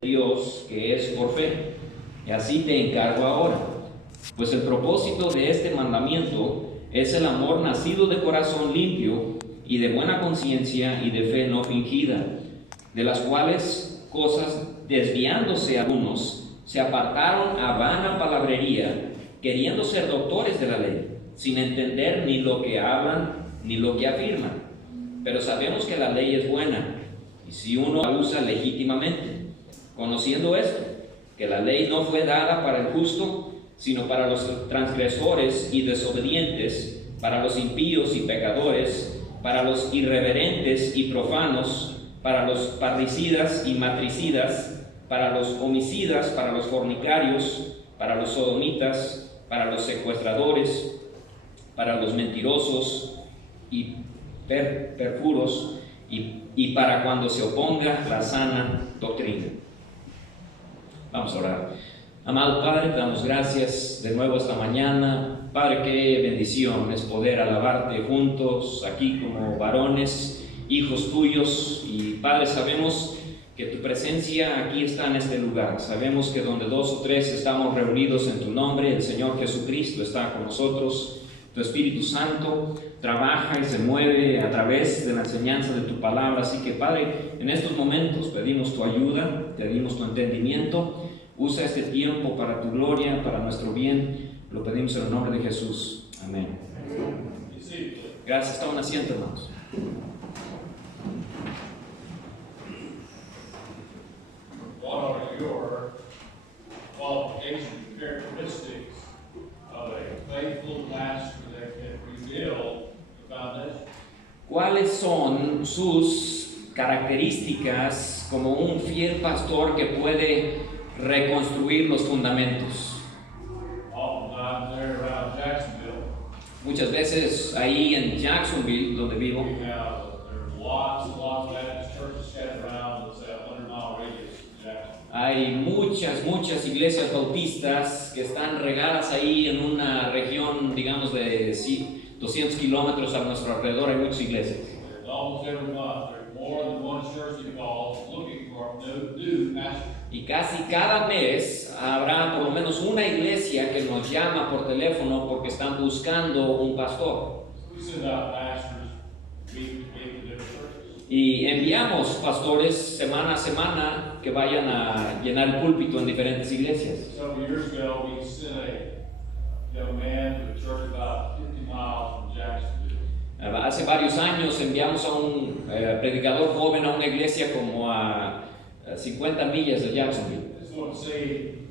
Dios que es por fe. Y así te encargo ahora. Pues el propósito de este mandamiento es el amor nacido de corazón limpio y de buena conciencia y de fe no fingida, de las cuales cosas, desviándose algunos, se apartaron a vana palabrería, queriendo ser doctores de la ley, sin entender ni lo que hablan ni lo que afirman. Pero sabemos que la ley es buena, y si uno la usa legítimamente, conociendo esto, que la ley no fue dada para el justo, sino para los transgresores y desobedientes, para los impíos y pecadores, para los irreverentes y profanos, para los parricidas y matricidas, para los homicidas, para los fornicarios, para los sodomitas, para los secuestradores, para los mentirosos y perjuros, y para cuando se oponga la sana doctrina. Vamos a orar. Amado Padre, te damos gracias de nuevo esta mañana. Padre, qué bendición es poder alabarte juntos aquí como varones, hijos tuyos. Y Padre, sabemos que tu presencia aquí está en este lugar. Sabemos que donde dos o tres estamos reunidos en tu nombre, el Señor Jesucristo está con nosotros. Tu Espíritu Santo trabaja y se mueve a través de la enseñanza de tu palabra. Así que, Padre, en estos momentos pedimos tu ayuda, pedimos tu entendimiento. Usa este tiempo para tu gloria, para nuestro bien. Lo pedimos en el nombre de Jesús. Amén. Gracias. Toma un asiento, hermanos. What are your qualifications and characteristics of a faithful pastor that can rebuild the foundation? ¿Cuáles son sus características como un fiel pastor que puede reconstruir los fundamentos? Oftentimes there around Jacksonville, Muchas veces ahí en Jacksonville, donde vivo, there's lots of Baptist churches scattered around, let's say, a 100-mile radius of Jacksonville. hay muchas iglesias bautistas que están regadas ahí en una región, digamos, de 200 kilómetros a nuestro alrededor. Hay muchas iglesias. And almost every month there's more than one church involved looking for a new pastor. Y casi cada mes habrá por lo menos una iglesia que nos llama por teléfono porque están buscando un pastor. We send out pastors week to different churches. Y enviamos pastores semana a semana que vayan a llenar el púlpito en diferentes iglesias. Several years ago, we sent a young man to a church about 50 miles from Jacksonville. Hace varios años enviamos a un predicador joven a una iglesia como a 50 millas de Jacksonville. Just want to see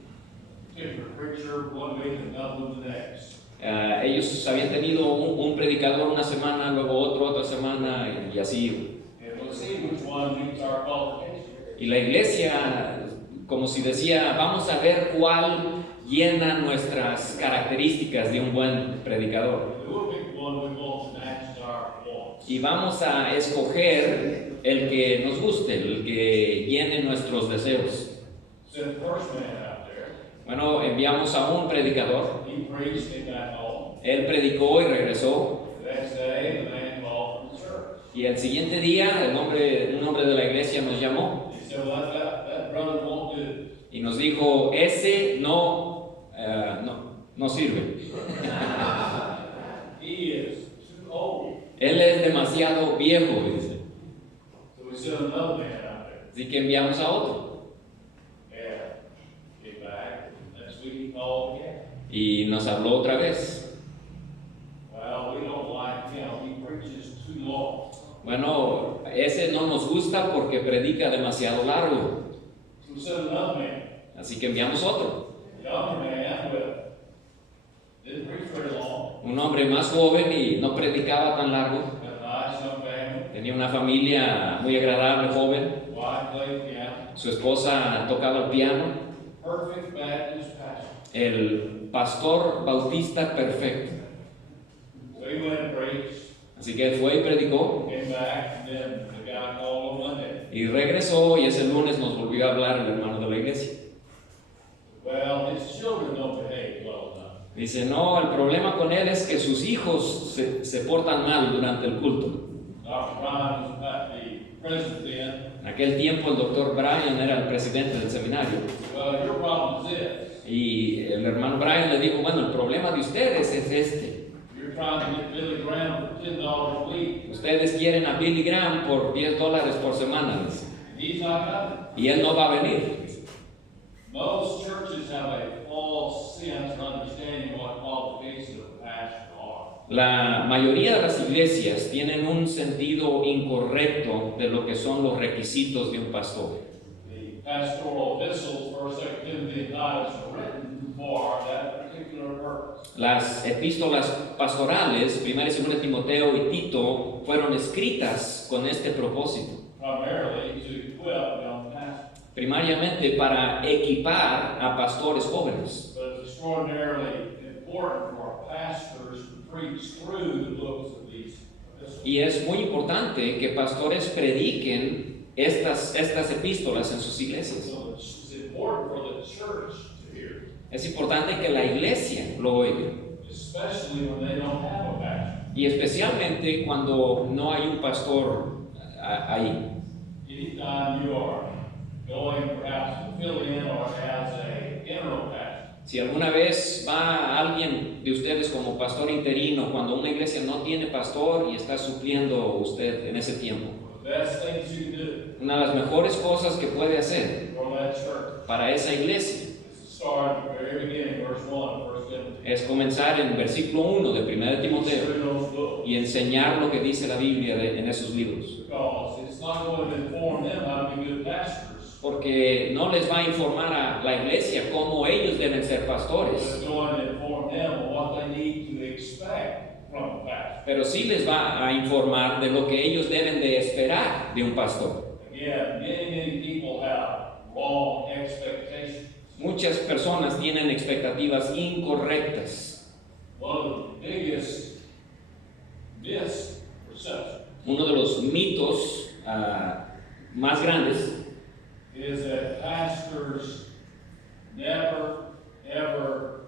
a particular preacher one week and another one the next. Ellos habían tenido un predicador una semana, luego otra semana y así. And we'll see which one meets our qualifications. Y la iglesia, como si decía, vamos a ver cuál llena nuestras características de un buen predicador. We will pick one we want to match our wants. Y vamos a escoger el que nos guste, el que llene nuestros deseos. Sent the first man out there. Bueno, enviamos a un predicador. He preached, came back home. Él predicó y regresó. The next day, the man called from the church. Y el siguiente día, un hombre de la iglesia nos llamó He said, well, that brother won't do. y nos dijo, ese no sirve. He is too old. Él es demasiado viejo, dice. So we sent another man out there. Así que enviamos a otro. And came back. Next week he called again. Y nos habló otra vez. Well, we don't like him. He preaches too long. Bueno, ese no nos gusta porque predica demasiado largo. So we sent another man. Así que enviamos otro. The younger man didn't preach very long. Un hombre más joven y no predicaba tan largo. Had a nice young family. Tenía una familia muy agradable, joven. Wife played piano. Su esposa tocaba el piano. Perfect Baptist pastor. El pastor bautista perfecto. So he went and preached. Así que él fue y predicó. Came back, and then the guy called on Monday. Y regresó y ese lunes nos volvió a hablar el hermano de la iglesia. Well, his children don't behave well enough. Dice, no, el problema con él es que sus hijos se portan mal durante el culto. Dr. Ryan was the president then. En aquel tiempo el doctor Brian era el presidente del seminario. Well, your problem is this. Y el hermano Brian le dijo, bueno, el problema de ustedes es este. You're trying to get Billy Graham for $10 a week. Ustedes quieren a Billy Graham por $10 por semana, dice. He's not coming. Y él no va a venir. Most churches have a false sense of understanding what qualifications of a pastor are. La mayoría de las iglesias tienen un sentido incorrecto de lo que son los requisitos de un pastor. The pastoral epistles, 1 2 Timothy and Titus, are written for that particular purpose. Las epístolas pastorales, 1 y 2 Timoteo y Tito, fueron escritas con este propósito. Primarily to equip young pastors. Primariamente para equipar a pastores jóvenes. But it's extraordinarily important for pastors to preach through the books of these epistles. Y es muy importante que pastores prediquen estas epístolas en sus iglesias. So it's important for the church to hear, Es importante que la iglesia lo oiga. especially when they don't have a pastor. Y especialmente cuando no hay un pastor ahí. Anytime you are going perhaps to fill in or as a interim pastor, Si alguna vez va alguien de ustedes como pastor interino, cuando una iglesia no tiene pastor y está supliendo usted en ese tiempo, the best things you can do una de las mejores cosas que puede hacer for that church para esa iglesia is to start at the very beginning, verse 1, 1 Timothy. es comenzar en versículo 1 de 1 Timoteo Through those books, y enseñar lo que dice la Biblia en esos libros. because it's not going to inform them how to be good pastors. Porque no les va a informar a la iglesia cómo ellos deben ser It's pastores, going to inform them of what they need to expect from a pastor. pero sí les va a informar de lo que ellos deben de esperar de un pastor. Again, many people have wrong expectations. Muchas personas tienen expectativas incorrectas. One of the biggest misperceptions Uno de los mitos más grandes is that pastors never, ever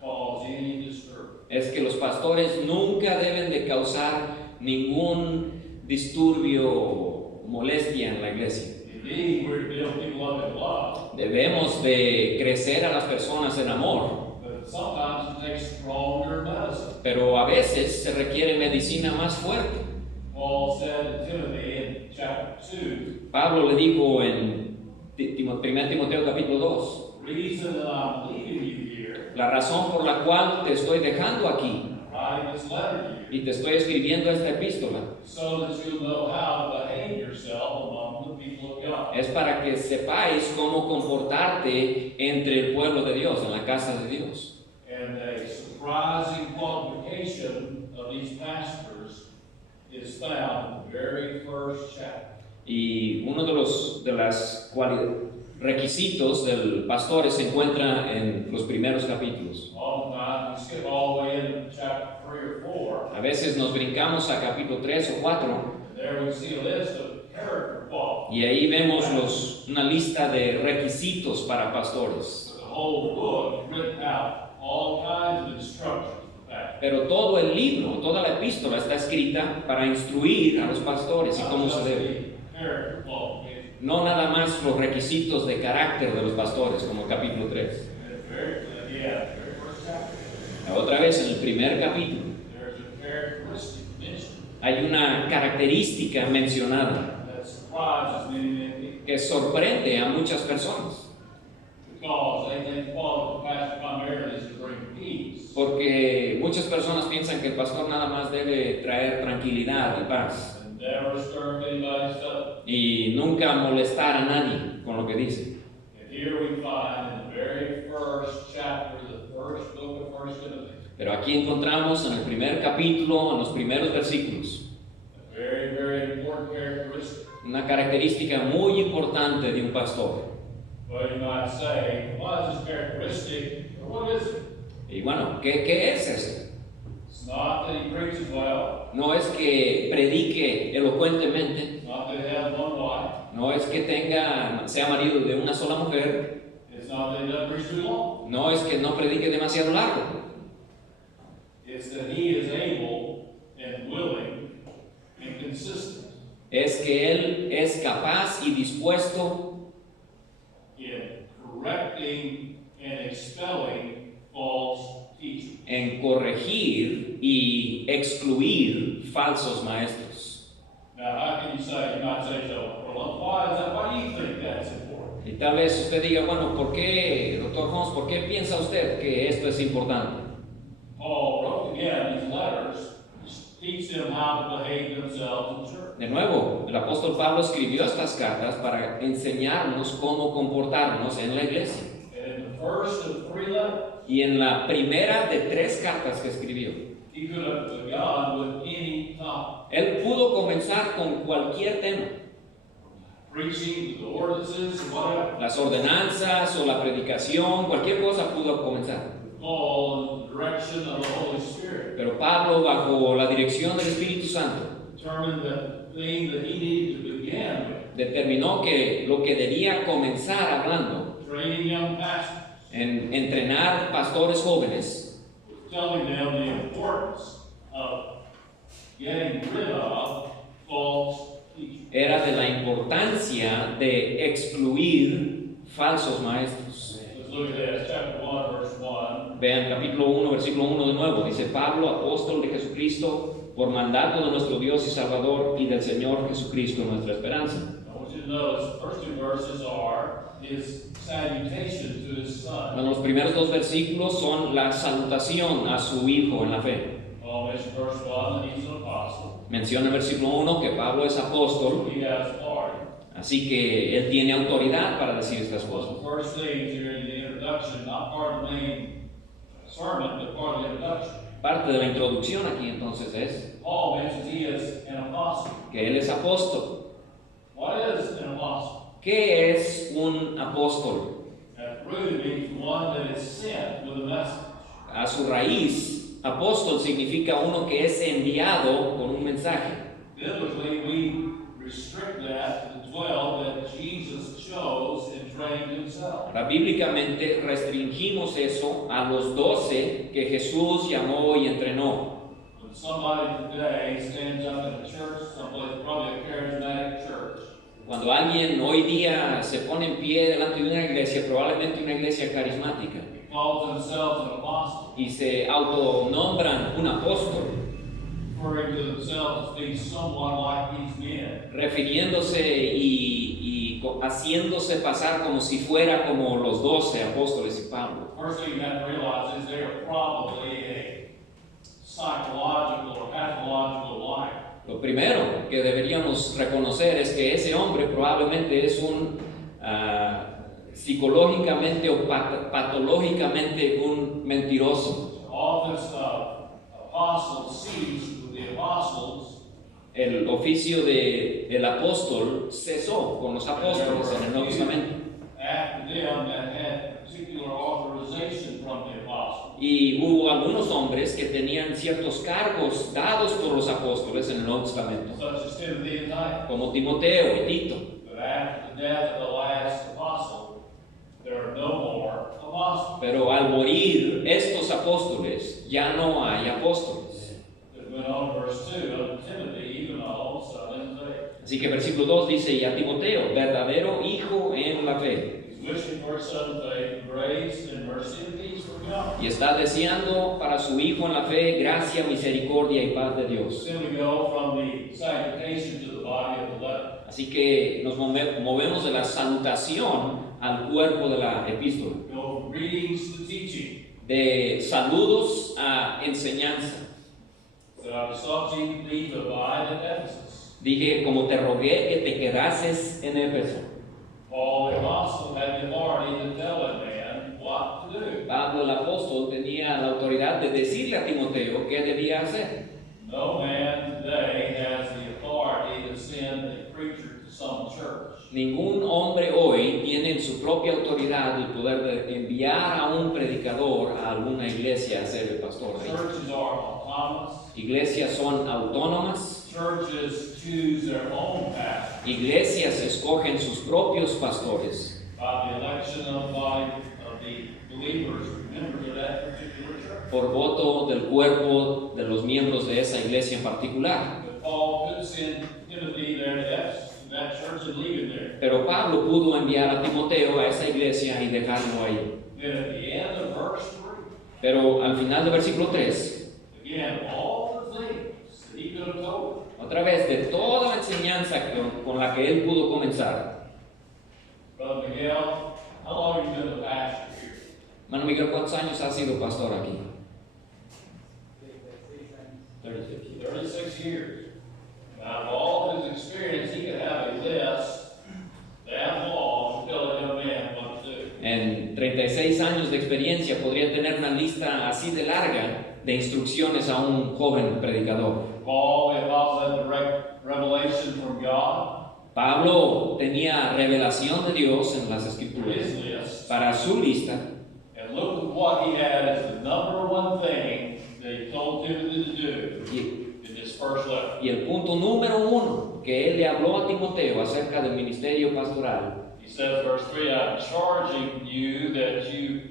cause any disturbance. es que los pastores nunca deben de causar ningún disturbio, molestia en la iglesia. Indeed, we're to build people up in love, Debemos de crecer a las personas en amor, but sometimes it takes stronger medicine. pero a veces se requiere medicina más fuerte. Paul said to Timothy in chapter 2, Pablo le dijo en 1 Timoteo capítulo 2, reason that I'm leaving you here, la razón por la cual te estoy dejando aquí writing this letter to you, y te estoy escribiendo esta epístola, so that you'll know how to behave yourself among the people of God. es para que sepáis cómo comportarte entre el pueblo de Dios, en la casa de Dios. And a surprising qualification of these pastors is found in the very first chapter. Y uno de los requisitos del pastor se encuentra en los primeros capítulos. Oftentimes we skip all the way into chapter 3 or 4, A veces nos brincamos a capítulo 3 o 4 and there we see a list of character qualities. y ahí vemos una lista de requisitos para pastores. But the whole book is written out, all kinds of instructions for pastors. Pero todo el libro, toda la epístola está escrita para instruir a los pastores y cómo se debe. Character qualifications. No nada más los requisitos de carácter de los pastores, como el capítulo 3. Very first chapter, Otra vez, en el primer capítulo, there's a characteristic mentioned hay una característica mencionada that surprises many people, que sorprende a muchas personas, because they think the quality of the pastor primarily is to bring peace. porque muchas personas piensan que el pastor nada más debe traer tranquilidad y paz And never disturb anybody's stuff. y nunca molestar a nadie con lo que dice. And here we find in the very first chapter, the first book of 1 Timothy, Pero aquí encontramos en el primer capítulo, en los primeros versículos, a very, very important characteristic. una característica muy importante de un pastor. Well, you might say, what is this characteristic, or what is it? Y bueno, ¿qué es eso? It's not that he preaches well, No es que predique elocuentemente, it's not that he has one wife, no es que sea marido de una sola mujer, it's not that he doesn't preach too long. no es que no predique demasiado largo, It's that he is able and willing and consistent es que él es capaz y dispuesto in correcting and expelling false teachers. en corregir y excluir falsos maestros. Now, how can you say, you might say, so, well, why is that? Why do you think that's important? Y tal vez usted diga, bueno, ¿por qué, doctor Holmes, por qué piensa usted que esto es importante? Paul wrote again these letters to teach them how to behave themselves in church. De nuevo, el apóstol Pablo escribió estas cartas para enseñarnos cómo comportarnos en la iglesia. And in the first of 3 letters, Y en la primera de 3 cartas que escribió, he could have begun with any topic. él pudo comenzar con cualquier tema, Preaching, the ordinances, whatever. las ordenanzas o la predicación, cualquier cosa pudo comenzar. Paul, in the direction of the Holy Spirit, Pero Pablo, bajo la dirección del Espíritu Santo, determined that the thing that he needed to begin with, determinó que lo que debía comenzar hablando training young pastors, en entrenar pastores jóvenes, was telling them the importance of getting rid of false teachers. era de la importancia de excluir falsos maestros. Let's look at this, chapter 1, verse 1. Vean capítulo 1, versículo 1 de nuevo. Dice Pablo, apóstol de Jesucristo, por mandato de nuestro Dios y Salvador y del Señor Jesucristo, nuestra esperanza. I want you to notice the first 2 verses are his salutation to his son. Bueno, los primeros 2 versículos son la salutación a su hijo en la fe. Paul mentioned verse 1 that he's an apostle. Menciona el versículo 1 que Pablo es apóstol, He has authority. así que él tiene autoridad para decir estas Well, cosas. the first thing here in the introduction, not part of the main sermon, but part of the introduction. Parte de la introducción aquí entonces es Paul mentions he is an apostle. que él es apóstol. What is an apostle? ¿Qué es un apóstol? At the root it means one that is sent with a message. A su raíz, apóstol significa uno que es enviado con un mensaje. Biblically, we restrict that to the 12 that Jesus chose and trained himself. Ahora, bíblicamente restringimos eso a los 12 que Jesús llamó y entrenó. When somebody today stands up in a church, someplace, probably a charismatic church, Cuando alguien hoy día se pone en pie delante de una iglesia, probablemente una iglesia carismática, calls themselves an apostle, y se autonombran un apóstol, referring to themselves as being someone like these men. refiriéndose y haciéndose pasar como si fuera como los 12 apóstoles y Pablo. First thing you have to realize is they are probably a psychological or pathological liar. Lo primero que deberíamos reconocer es que ese hombre probablemente es un psicológicamente o patológicamente un mentiroso. The office of apostle ceased with the apostles. El oficio del apóstol cesó con los apóstoles en el Nuevo Testamento. After them that had particular authorization from the apostles. Y hubo algunos hombres que tenían ciertos cargos dados por los apóstoles en el Nuevo Testamento, Such as Timothy and Titus. como Timoteo y Tito. But after the death of the last apostle, there are no more apostles. Pero al morir estos apóstoles, ya no hay apóstoles. It went on, verse 2, unto Timothy, even my own son in the faith. Así que versículo 2 dice, y a Timoteo, verdadero hijo en la fe. He's wishing for his son in faith, grace and mercy and peace from God. Y está deseando para su hijo en la fe gracia, misericordia y paz de Dios. Then we go from the salutation to the body of the letter. Así que nos movemos de la salutación al cuerpo de la epístola. We go from readings to teaching. De saludos a enseñanza. So I besought you to leave abide at Ephesus. Dije, como te rogué que te quedases en Éfeso. Paul the apostle had the authority to tell a man what to do. Pablo el apóstol tenía la autoridad de decirle a Timoteo qué debía hacer. No man today has the authority to send a preacher to some church. Ningún hombre hoy tiene en su propia autoridad el poder de enviar a un predicador a alguna iglesia a ser el pastor de ella. Churches are autonomous. Iglesias son autónomas. Churches choose their own pastor Iglesias escogen sus propios pastores by the election of the body of the believers, members of that particular church. por voto del cuerpo de los miembros de esa iglesia en particular. But Paul could send Timothy there to church and leave him there. Pero Pablo pudo enviar a Timoteo a esa iglesia y dejarlo ahí. Then at the end of verse 3, Pero al final del versículo 3, again, all the things that he could have told. otra vez, de toda la enseñanza con la que él pudo comenzar. Brother Miguel, how long have you been the pastor here? Hermano Miguel, ¿cuántos años ha sido pastor aquí? 36 years. Out of all his experience, he could have a list that long to tell a young man what to do. En 36 años de experiencia podría tener una lista así de larga de instrucciones a un joven predicador. Paul, the apostle, had direct revelation from God. Pablo tenía revelación de Dios en las For escrituras his list. para su lista. And look at what he had as the number one thing that he told Timothy to do in this first letter. Y el punto número 1 que él le habló a Timoteo acerca del ministerio pastoral, He says, verse 3, I'm charging you that you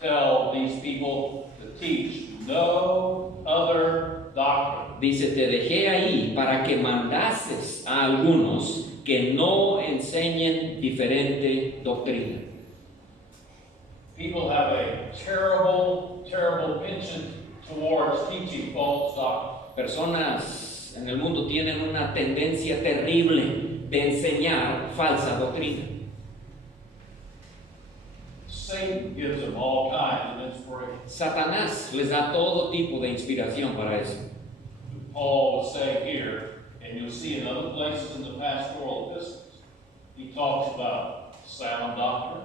tell these people to teach no other doctrine. dice, te dejé ahí para que mandases a algunos que no enseñen diferente doctrina. People have a terrible, terrible penchant towards teaching false doctrine. Personas en el mundo tienen una tendencia terrible de enseñar falsa doctrina. Satan gives them all kinds of inspiration. Satanás les da todo tipo de inspiración para eso. Paul was saying here, and you'll see in other places in the pastoral epistles, he talks about sound doctrine.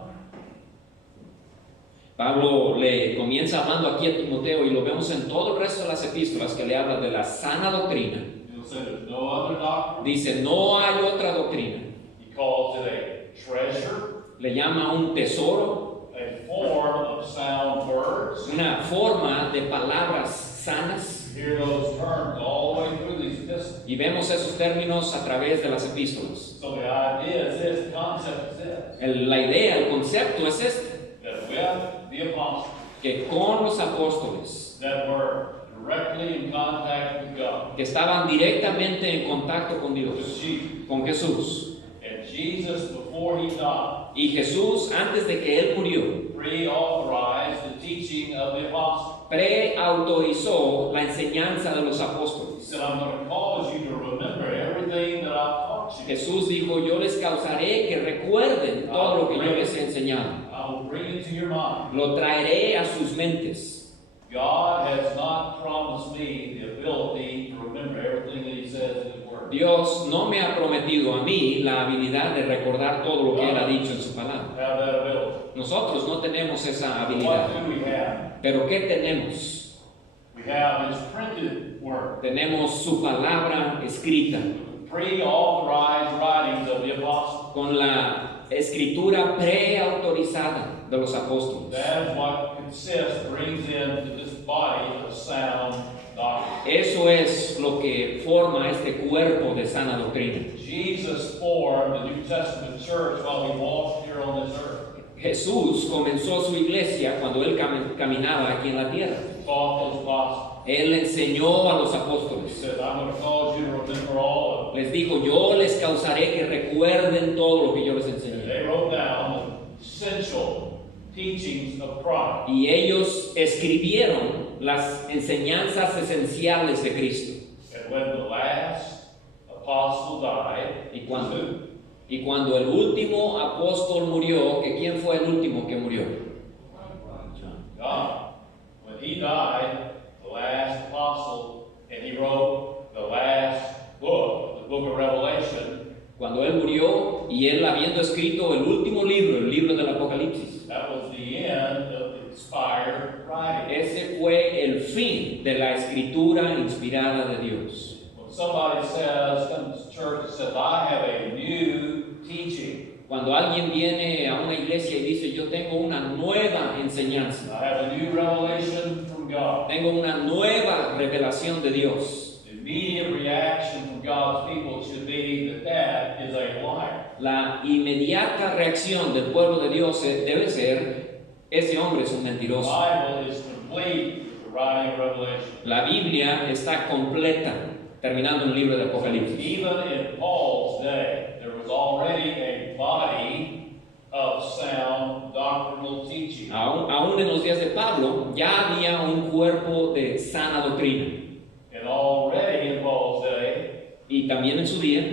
Pablo le comienza hablando aquí a Timoteo y lo vemos en todo el resto de las epístolas que le habla de la sana doctrina. He'll say there's no other doctrine. Dice, no hay otra doctrina. He calls it a treasure, Le llama un tesoro, a form of sound words. una forma de palabras sanas. You hear those terms all the way through these epistles. Y vemos esos términos a través de las epístolas. So the idea is this, the concept is this, La idea, el concepto es este, that with the apostles que con los apóstoles that were directly in contact with God, que estaban directamente en contacto con Dios, with Jesus, con Jesús, and Jesus before he died, y Jesús antes de que él murió, pre-authorized the teaching of the apostles. preautorizó la enseñanza de los He apóstoles. said, I'm going to cause you to remember everything that I've taught you. Jesús dijo, yo les causaré que recuerden todo lo que yo les he enseñado. I will bring it to your mind. Lo traeré a sus mentes. God has not promised me the ability to remember everything that he says in his word. Dios no me ha prometido a mí la habilidad de recordar todo lo que Él ha dicho en su palabra. Have that ability. Nosotros no tenemos esa habilidad. What do we have? Pero ¿qué tenemos? We have his printed word, Tenemos su palabra escrita, pre-authorized writings of the apostles. con la escritura preautorizada de los apóstoles. That is what consists, brings into this body of sound doctrine. Eso es lo que forma este cuerpo de sana doctrina. Jesus formed the New Testament church while he walked here on this earth. Jesús comenzó su iglesia cuando Él caminaba aquí en la tierra. He taught those apostles. Él enseñó a los He apóstoles. said, I'm going to cause you to remember all of it. Les dijo, yo les causaré que recuerden todo lo que yo les enseñé. They wrote down the essential teachings of Christ. Y ellos escribieron las enseñanzas esenciales de Cristo. And when the last apostle died, Y cuando el último apóstol murió, que ¿quién fue el último que murió? God, when he died, the last apostle, and he wrote the last book, the book of Revelation, Cuando él murió y él habiendo escrito el último libro, el libro del Apocalipsis, that was the end of the inspired writing. ese fue el fin de la escritura inspirada de Dios. When somebody says, comes to church and says, I have a new teaching, Cuando alguien viene a una iglesia y dice, yo tengo una nueva enseñanza, I have a new revelation from God, tengo una nueva revelación de Dios, the immediate reaction from God's people should be that that is a liar. la inmediata reacción del pueblo de Dios debe ser, ese hombre es un The mentiroso. Bible is complete with the writing of Revelation. La Biblia está completa, terminando el libro del Apocalipsis. Even in Paul's day, there was already a body of sound doctrinal teaching. Aún en los días de Pablo ya había un cuerpo de sana doctrina. And already in Paul's day, Y también en su día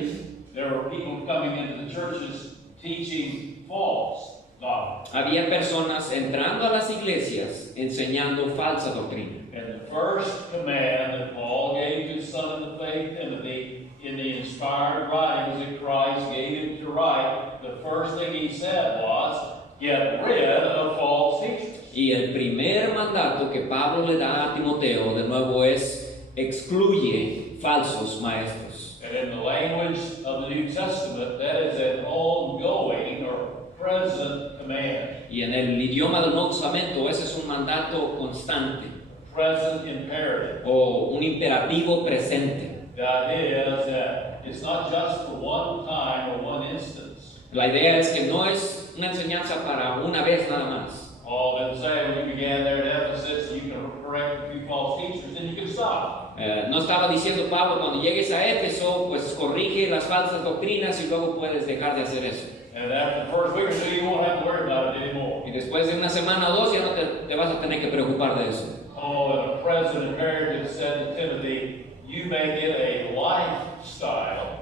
there were people coming into the churches teaching false doctrine. había personas entrando a las iglesias enseñando falsa doctrina. And the first command that Paul gave to his son in the faith, Timothy, in the inspired writings that Christ gave him to write, the first thing he said was, get rid of false teachers. Y el primer mandato que Pablo le da a Timoteo de nuevo es excluye falsos maestros. And in the language of the New Testament, that is an ongoing or present command, Y en el idioma del Nuevo Testamento ese es un mandato constante present imperative. o un imperativo presente. The idea is that it's not just for one time or one instance. La idea es que no es una enseñanza para una vez nada más. Paul didn't say when you began there at Ephesus, you can correct a few false teachers, then you can stop. No estaba diciendo Pablo, cuando llegues a Éfeso, pues corrige las falsas doctrinas y luego puedes dejar de hacer eso. And after the first week or two, you won't have to worry about it anymore. Y después de una semana o dos ya no te vas a tener que preocupar de eso. Paul, in a present imperative, said to Timothy, you make it a lifestyle.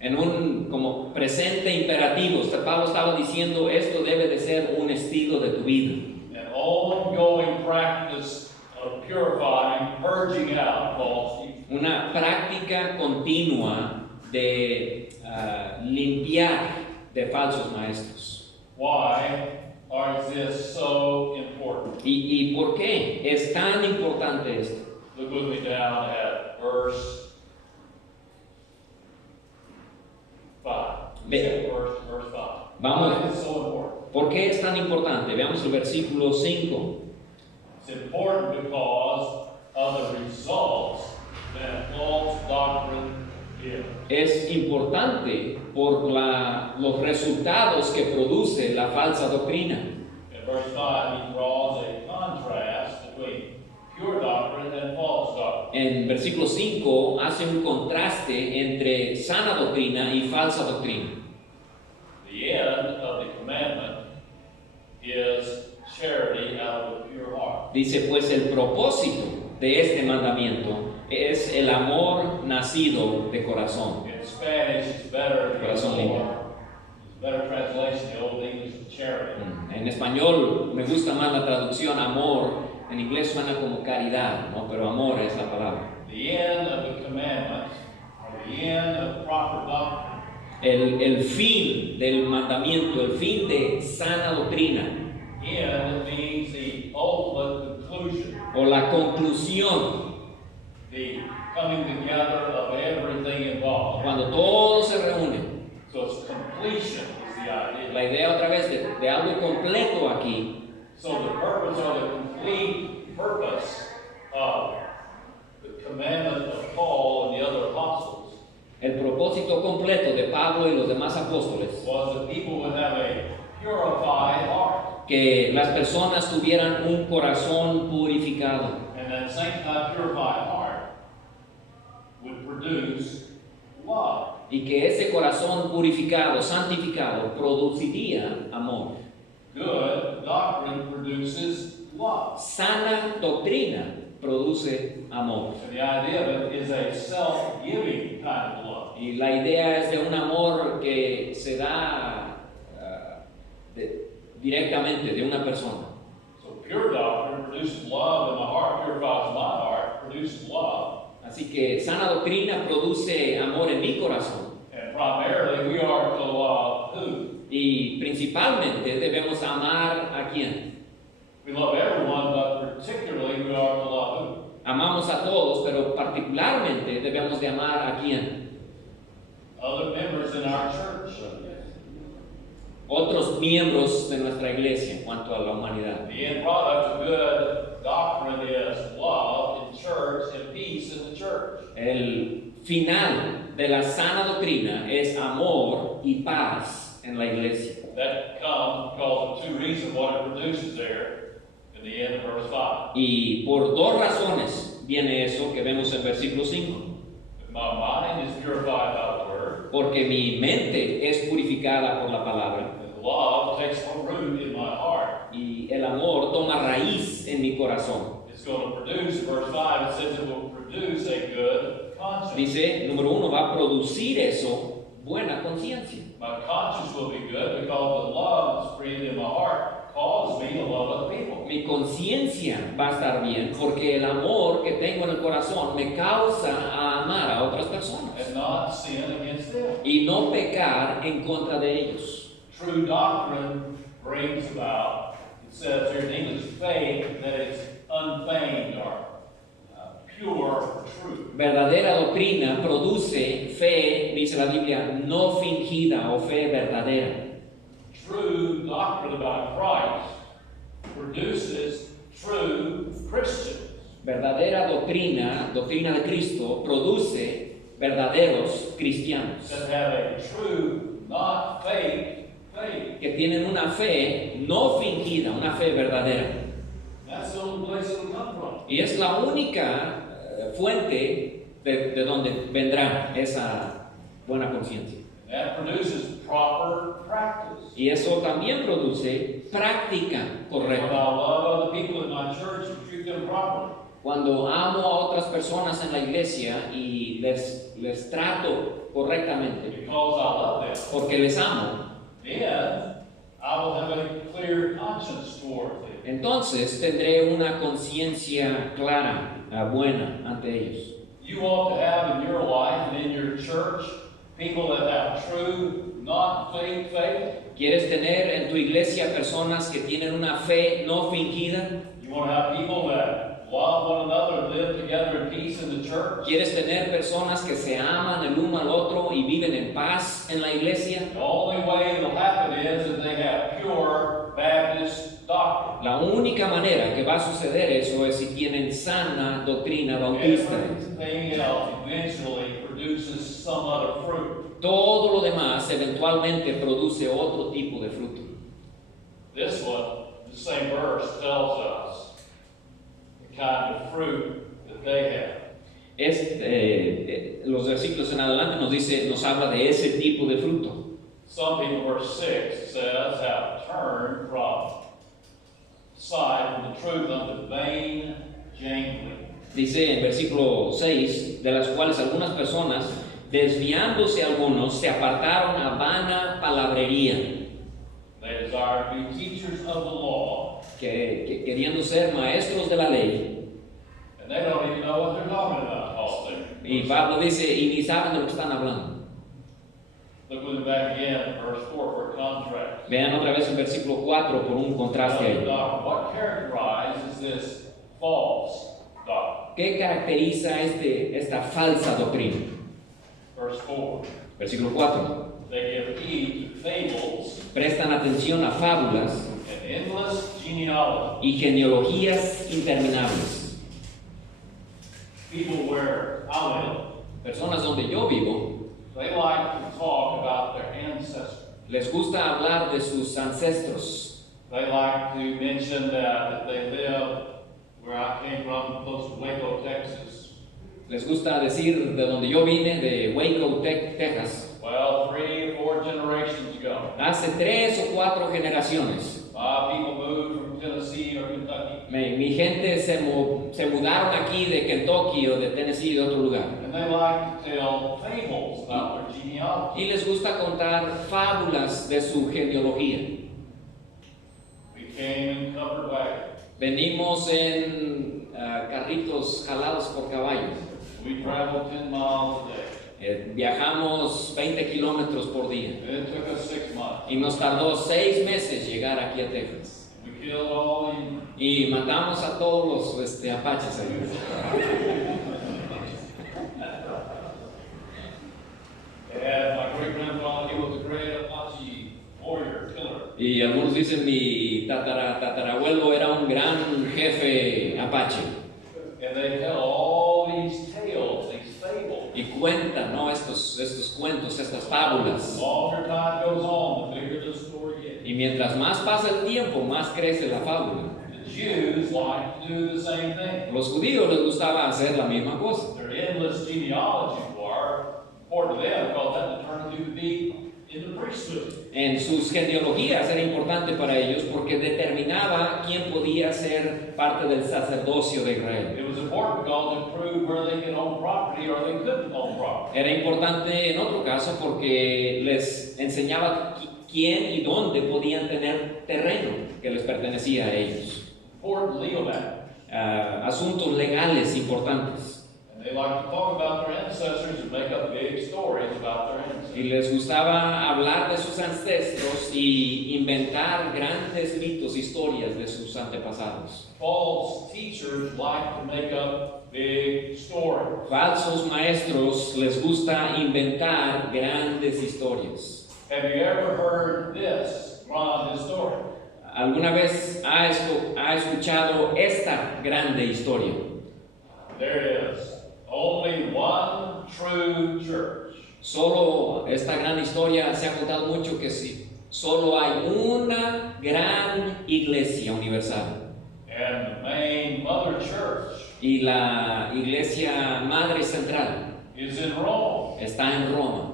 En un como presente imperativo, Pablo estaba diciendo esto debe de ser un estilo de tu vida. An ongoing practice of purifying, purging out false teachers. Una práctica continua de limpiar de falsos maestros. Why is this so important? ¿Y por qué es tan importante esto? Look with me down at verse 5. Ve. Verse 5. Vamos. Why is this so important? ¿Por qué es tan importante? Veamos el versículo 5. It's important because of the results that false doctrine gives. Es importante por los resultados que produce la falsa doctrina. In verse 5, he draws a contrast between pure doctrine and false doctrine. En versículo 5 hace un contraste entre sana doctrina y falsa doctrina. The end of the commandment is charity out of a pure heart. Dice, pues el propósito de este mandamiento es el amor nacido de corazón. In Spanish, it's better, Corazón limpio. it's better translation, the Old English is charity. En español me gusta más la traducción amor, en inglés suena como caridad, ¿no? Pero amor es la palabra. The end of the commandment, or the end of proper doctrine, El fin del mandamiento, el fin de sana doctrina, end means the ultimate conclusion, o la conclusión, the coming together of everything involved. cuando todos se reúnen. So it's completion is the idea. La idea otra vez de algo completo aquí. So the purpose or the complete purpose of the commandment of Paul and the other apostles El propósito completo de Pablo y los demás apóstoles, was that people would have a purified heart. que las personas tuvieran un corazón purificado. And that sanctified, purified heart would produce love. Y que ese corazón purificado, santificado, produciría amor. Good doctrine produces love. Sana doctrina produce amor. And the idea of it is a self-giving kind of love. Y la idea es de un amor que se da directamente de una persona. So pure doctrine produces love in the heart, purifies my heart, produces love. Así que sana doctrina produce amor en mi corazón. And primarily we are to love who? Y principalmente debemos amar a quién. We love everyone, but particularly we are to love who? Amamos a todos, pero particularmente debemos de amar a quién. Other members in our church. Otros miembros de nuestra iglesia en cuanto a la humanidad. The end product of good doctrine is love in church and peace in the church. El final de la sana doctrina es amor y paz en la iglesia. That comes because of two reasons what it produces there in the end of verse 5. Y por dos razones viene eso que vemos en versículo 5. If my mind is purified by the word, word. porque mi mente es purificada por la palabra And love takes root in my heart. y el amor toma raíz en mi corazón. It's going to produce, in verse 5, it says it will produce a good conscience. Dice, número 1, va a producir eso, buena conciencia. My conscience will be good because the love that's breathed in my heart causes me to love other people. Mi conciencia va a estar bien porque el amor que tengo en el corazón me causa a amar a otras personas And not sin against them. y no pecar en contra de ellos. True doctrine brings about, it says here in English, faith that is unfeigned or pure or true. Verdadera doctrina produce fe, dice la Biblia, no fingida o fe verdadera. True doctrine about Christ produces true Christians. Verdadera doctrina, doctrina de Cristo, produce verdaderos cristianos That have a true, not fake, faith. que tienen una fe no fingida, una fe verdadera. That's the only place it'll come from. Y es la única fuente de donde vendrá esa buena conciencia. That produces proper practice. Y eso también produce práctica When I correcta. love other people in my church and treat them properly, Cuando amo a otras personas en la iglesia y les trato correctamente, because I love them, porque les amo, then I will have a clear conscience toward them. entonces tendré una conciencia clara, buena ante ellos. You ought to have in your life and in your church people that have true, not fake faith. ¿Quieres tener en tu iglesia personas que tienen una fe no fingida? You want to have people that love one another and live together in peace in the church. ¿Quieres tener personas que se aman el uno al otro y viven en paz en la iglesia? The only way it'll happen is if they have pure Baptist doctrine. La única manera que va a suceder eso es si tienen sana doctrina bautista. Everything else eventually produces some other fruit. Todo lo demás eventualmente produce otro tipo de fruto. This one, the same verse, tells us the kind of fruit that they have. Los versículos en adelante nos habla de ese tipo de fruto. Some people, verse 6 says, have turned from sight from the truth unto vain jangling. Dice en versículo 6, de las cuales algunas personas, desviándose algunos, se apartaron a vana palabrería, They desire to be teachers of the law, que queriendo ser maestros de la ley. and they don't even know what they're talking about, Paul said. Y Pablo dice, y ni saben de lo que están hablando. Look with me back again, verse 4 for a contrast. Vean otra vez el versículo 4 por un contraste ahí. What characterizes this false doctrine? ¿Qué caracteriza esta falsa doctrina? Verse 4. Versículo 4. They give heed to fables Prestan atención a fábulas and endless genealogy. y genealogías interminables. People where I live, Personas donde yo vivo, they like to talk about their ancestors. les gusta hablar de sus ancestros. They like to mention that they live where I came from, close to Waco, Texas. Les gusta decir de donde yo vine, de Waco, Texas. Well, 3 or 4 generations ago, Hace 3 o 4 generaciones, people moved from Tennessee or Kentucky. mi gente se mudaron aquí de Kentucky o de Tennessee, de otro lugar. And they like to tell fables about their genealogy. Y les gusta contar fábulas de su genealogía. We came in covered wagon. Venimos en carritos jalados por caballos. We traveled 10 miles a day. Viajamos 20 kilómetros por día. It took us 6 months. Y nos tardó 6 meses llegar aquí a Texas. We killed all the Indians. Y matamos a todos los apaches ahí. And my great grandfather, he was a great Apache warrior, killer. Y algunos dicen mi tatarabuelo era un gran jefe apache. And they tell all these tales, these fables. Y cuentan, ¿no? estos cuentos, estas fábulas. The longer time goes on, the bigger the story gets. Y mientras más pasa el tiempo, más crece la fábula. The Jews like to do the same thing. Los judíos les gustaba hacer la misma cosa. Their endless genealogy war, important to them because that opportunity to be in the priesthood. En sus genealogías era importante para ellos porque determinaba quién podía ser parte del sacerdocio de Israel. It was important because it proved where they could own property or they couldn't own property. Era importante en otro caso porque les enseñaba quién y dónde podían tener terreno que les pertenecía a ellos. Important legal matter. Asuntos legales importantes. And they like to talk about their ancestors and make up big stories about their ancestors. Y les gustaba hablar de sus ancestros y inventar grandes mitos, historias de sus antepasados. False teachers like to make up big stories. Falsos maestros les gusta inventar grandes historias. Have you ever heard this grand story? ¿Alguna vez ha escuchado esta grande historia? There is only one true church. Solo esta gran historia se ha contado mucho que sí. Solo hay una gran iglesia universal. And the main mother church Y la iglesia madre central is in Rome. está en Roma.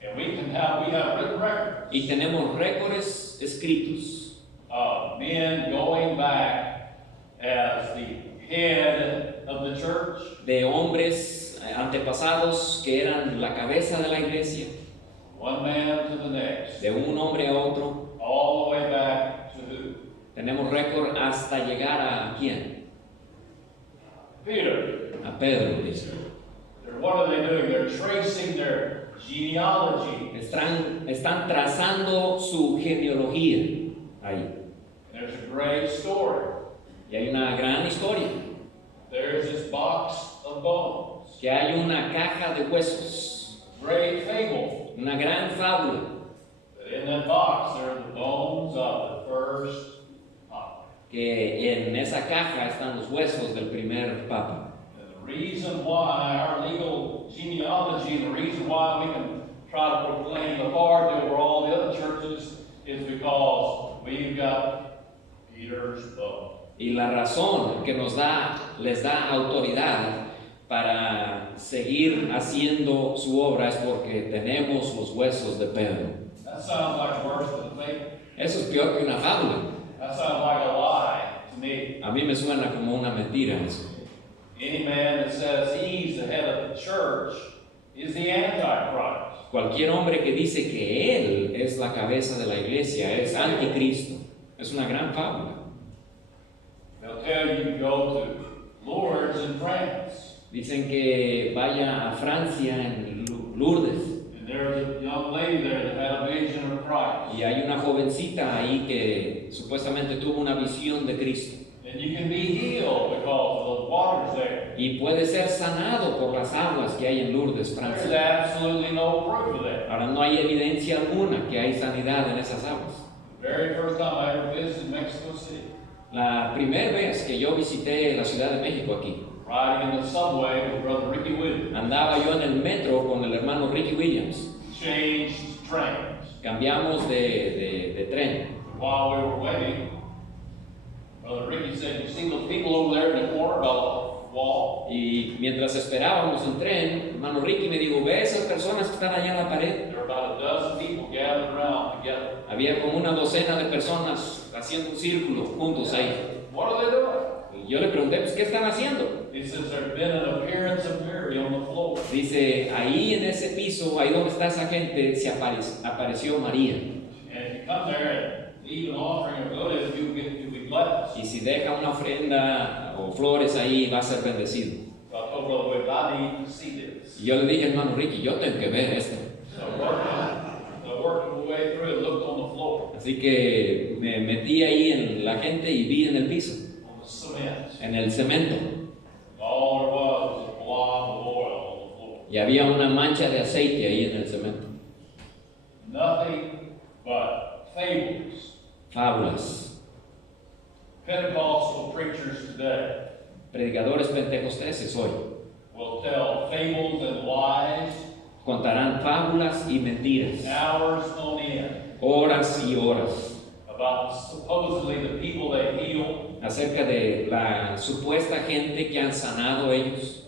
And we have written records Y tenemos récords escritos of men going back as the head of the church, de hombres antepasados que eran la cabeza de la iglesia, one man to the next, de un hombre a otro. all the way back to who? Tenemos récord hasta llegar a ¿quién? Peter. A Pedro, dice. What are they doing? They're tracing their genealogy. Están trazando su genealogía ahí. There's a great story. Y hay una gran historia. There's this box of bones. Que hay una caja de huesos. Great fable. Una gran fábula. That in that box there are the bones of the first papa. Que en esa caja están los huesos del primer papa. And the reason why our legal genealogy and the reason why we can try to proclaim authority over all the other churches is because we've got Peter's bones. Y la razón que les da autoridad para seguir haciendo su obra es porque tenemos los huesos de Pedro. That sounds like worse than a fable. Eso es peor que una fábula. That sounds like a lie to me. A mí me suena como una mentira eso. Any man that says he's the head of the church is the Antichrist. Cualquier hombre que dice que él es la cabeza de la iglesia es anticristo. Es una gran fábula. They'll tell you to go to Lourdes in France. Dicen que vaya a Francia en Lourdes. And there's a young lady there that had a vision of Christ. Y hay una jovencita ahí que supuestamente tuvo una visión de Cristo. And you can be healed because of the waters there. Y puede ser sanado por las aguas que hay en Lourdes, There's Francia. absolutely no proof of that. Ahora no hay evidencia alguna que hay sanidad en esas aguas. The very first time I ever visited Mexico City, La primera vez que yo visité la Ciudad de México aquí, riding in the subway with Brother Ricky Williams, andaba yo en el metro con el hermano Ricky Williams. changed trains. Cambiamos de tren. While we were waiting, Brother Ricky said, "You see those people over there in the corner by the wall?" Y mientras esperábamos el tren, hermano Ricky me dijo, ¿ve esas personas que están allá en la pared? There were about a dozen people gathered around together. Había como una docena de personas haciendo un círculo juntos ahí. What are they doing? Y yo le pregunté, pues, ¿qué están haciendo? He says there's been an appearance of Mary on the floor. Dice, ahí en ese piso, ahí donde está esa gente, apareció María. And if you come there and leave an offering or good, you'll be blessed. Y si deja una ofrenda o flores ahí, va a ser bendecido. So I told Brother Williams, I need to see this. Y yo le dije, hermano Ricky, yo tengo que ver esto. So I worked my way through and looked on the floor, Así que me metí ahí en la gente y vi en el piso, on the cement. en el cemento. All there was a blob of oil on the floor. Y había una mancha de aceite ahí en el cemento. Nothing but fables. Fábulas. Pentecostal preachers today Predicadores pentecosteses hoy will tell fables and lies contarán fábulas y mentiras, hours on end horas y horas, about supposedly the people they heal, acerca de la supuesta gente que han sanado ellos,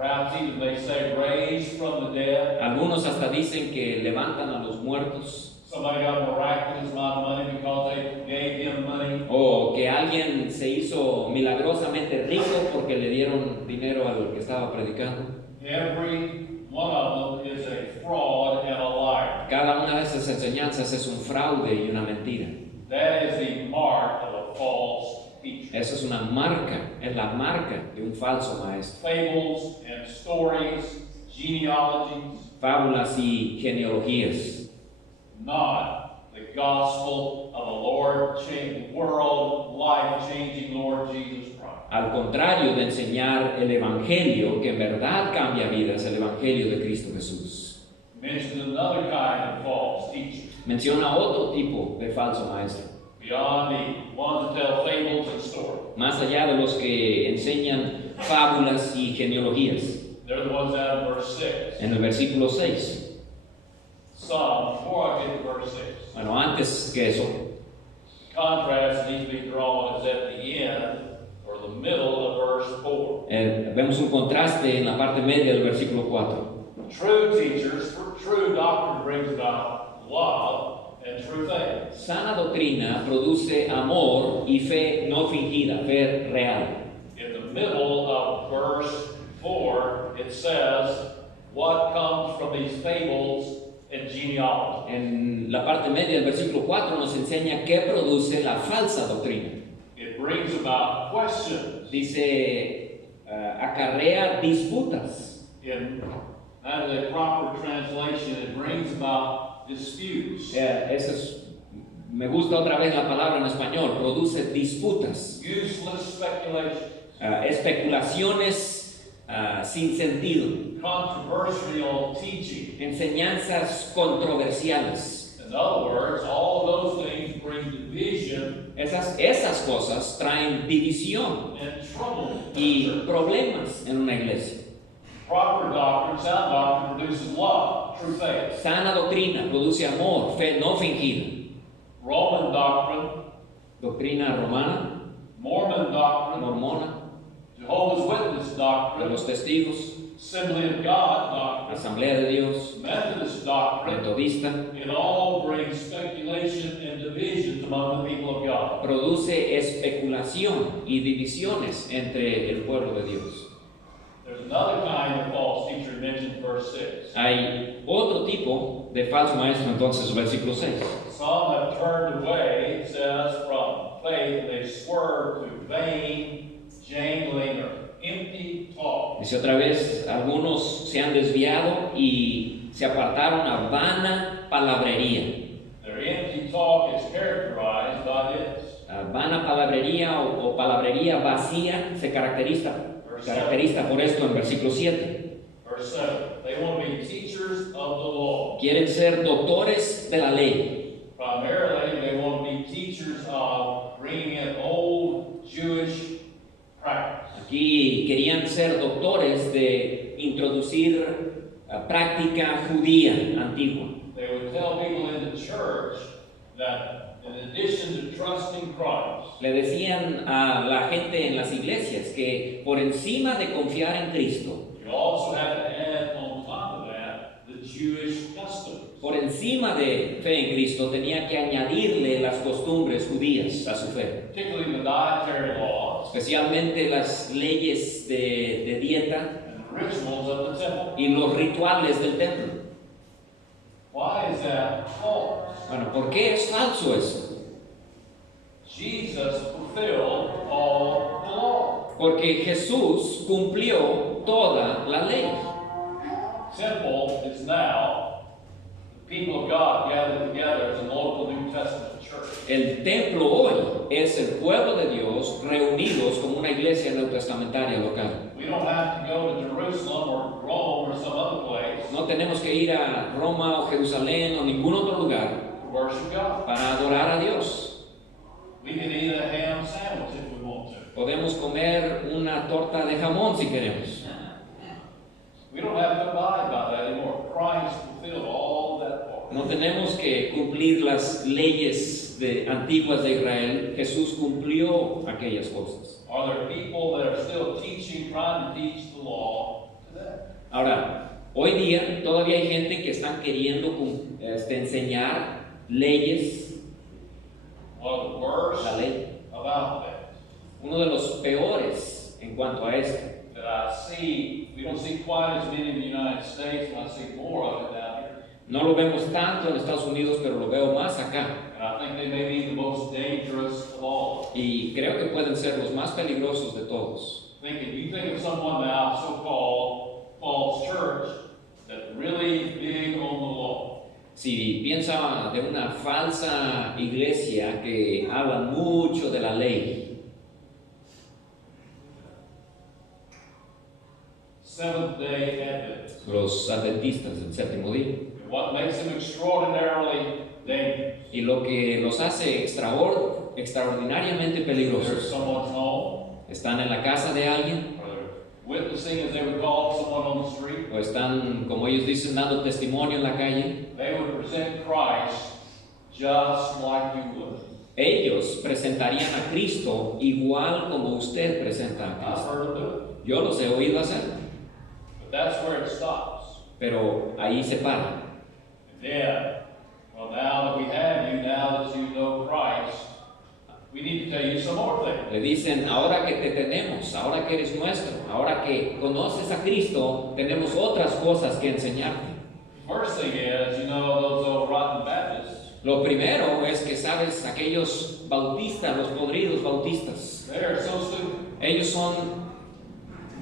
Perhaps even they say raised from the dead. Algunos hasta dicen que levantan a los muertos, Somebody got a miraculous amount of money because they gave him money. o que alguien se hizo milagrosamente rico porque le dieron dinero al que estaba predicando. Every one of them is a fraud and a liar. Cada una de esas enseñanzas es un fraude y una mentira. That is the mark of a false teacher. Esa es una marca, es la marca de un falso maestro. Fables and stories, genealogies, Fábulas y genealogías, not the gospel of the Lord, world, life-changing Lord Jesus Christ. al contrario de enseñar el evangelio que en verdad cambia vidas, el evangelio de Cristo Jesús. Mentioned another kind of false teacher, Menciona otro tipo de falso maestro, beyond the ones that tell fables and stories. más allá de los que enseñan fábulas y genealogías. They're the ones out in verse 6. En el versículo 6, Some, before I get to verse 6, bueno, antes que eso, contrast needs to be drawn is at the end or the middle of verse 4. vemos un contraste en la parte media del versículo 4. True teachers, for true doctrine brings about love and true faith. Sana doctrina produce amor y fe no fingida, fe real. In the middle of verse 4, it says, what comes from these fables and genealogy. En la parte media del versículo 4 nos enseña qué produce la falsa doctrina. It brings about questions. Dice, acarrea disputas. In not a proper translation, it brings about disputes. Me gusta otra vez la palabra en español, produce disputas, Useless speculation. especulaciones sin sentido, Controversial teaching. enseñanzas controversiales. In other words, all of those things bring division Esas cosas traen división and trouble. y problemas en una iglesia. Proper doctrine, sound doctrine, produces love, true faith. Sana doctrina produce amor, fe no fingida. Roman doctrine, Doctrina romana, Mormon doctrine, mormona, Jehovah's Witness de doctrine, los testigos, Assembly of God doctrine, Asamblea de Dios, Methodist doctrine. metodista, It all brings speculation and divisions among the people of God. produce especulación y divisiones entre el pueblo de Dios. There's another kind of false teacher mentioned in verse 6. Hay otro tipo de falso maestro, entonces, versículo 6. Some have turned away, it says, from faith, and they swerved to vain, jangling, or empty talk. Dice otra vez, algunos se han desviado y se apartaron a vana palabrería. Their empty talk is characterized by this. Vana palabrería o palabrería vacía se caracteriza por esto en versículo 7. Verse 7. They want to be teachers of the law. Quieren ser doctores de la ley. Primarily, they want to be teachers of bringing in old Jewish practice. Aquí querían ser doctores de introducir práctica judía antigua. They would tell people in the church that in addition to trusting Christ, Le decían a la gente en las iglesias que por encima de confiar en Cristo, you also have to add on top of that the Jewish customs. por encima de fe en Cristo, tenía que añadirle las costumbres judías a su fe, Particularly the dietary laws especialmente las leyes de dieta and the rituals of the temple. y los rituales del templo. Why is that false? Bueno, ¿por qué es falso eso? Jesus fulfilled all the law. Porque Jesús cumplió toda la ley. Temple is now the people of God gathered together as a local New Testament church. El templo hoy es el pueblo de Dios reunidos como una iglesia neotestamentaria local. We don't have to go to Jerusalem or Rome or some other place No tenemos que ir a Roma o Jerusalén o ningún otro lugar to worship God. para adorar a Dios. We can eat a ham sandwich if we want to. Podemos comer una torta de jamón si queremos. We don't have to abide by that anymore. Christ fulfilled all that part. No tenemos que cumplir las leyes antiguas de Israel. Jesús cumplió aquellas cosas. Are there people that are still teaching, trying to teach the law today? Ahora, hoy día todavía hay gente que están queriendo enseñar leyes, One of the worst la ley. about that Uno de los peores en cuanto a esto. that I see, we don't see quite as many in the United States, but I see more of it down here. No lo vemos tanto en Estados Unidos, pero lo veo más acá. And I think they may be the most dangerous of all. Y creo que pueden ser los más peligrosos de todos. You think of someone now, so-called false church, that's really big on the law. Si piensa de una falsa iglesia que habla mucho de la ley, Seventh-day Adventists. los adventistas del séptimo día. And what makes them extraordinarily dangerous? Y lo que los hace extraordinariamente They're peligrosos. someone's home, Están en la casa de alguien, or they're witnessing, as they would call someone on the street. o están, como ellos dicen, dando testimonio en la calle. They would present Christ just like you would. Ellos presentarían a Cristo igual como usted presenta a I've Cristo. heard them do it. Yo los he oído hacer, But that's where it stops. pero ahí se para. And then, well, now that we have you, now that you know Christ, we need to tell you some more things. Le dicen, ahora que te tenemos, ahora que eres nuestro, ahora que conoces a Cristo, tenemos otras cosas que enseñarte. First thing is, you know, those old rotten Baptists, Lo primero es que sabes, aquellos bautistas, los podridos bautistas, they are so stupid. ellos son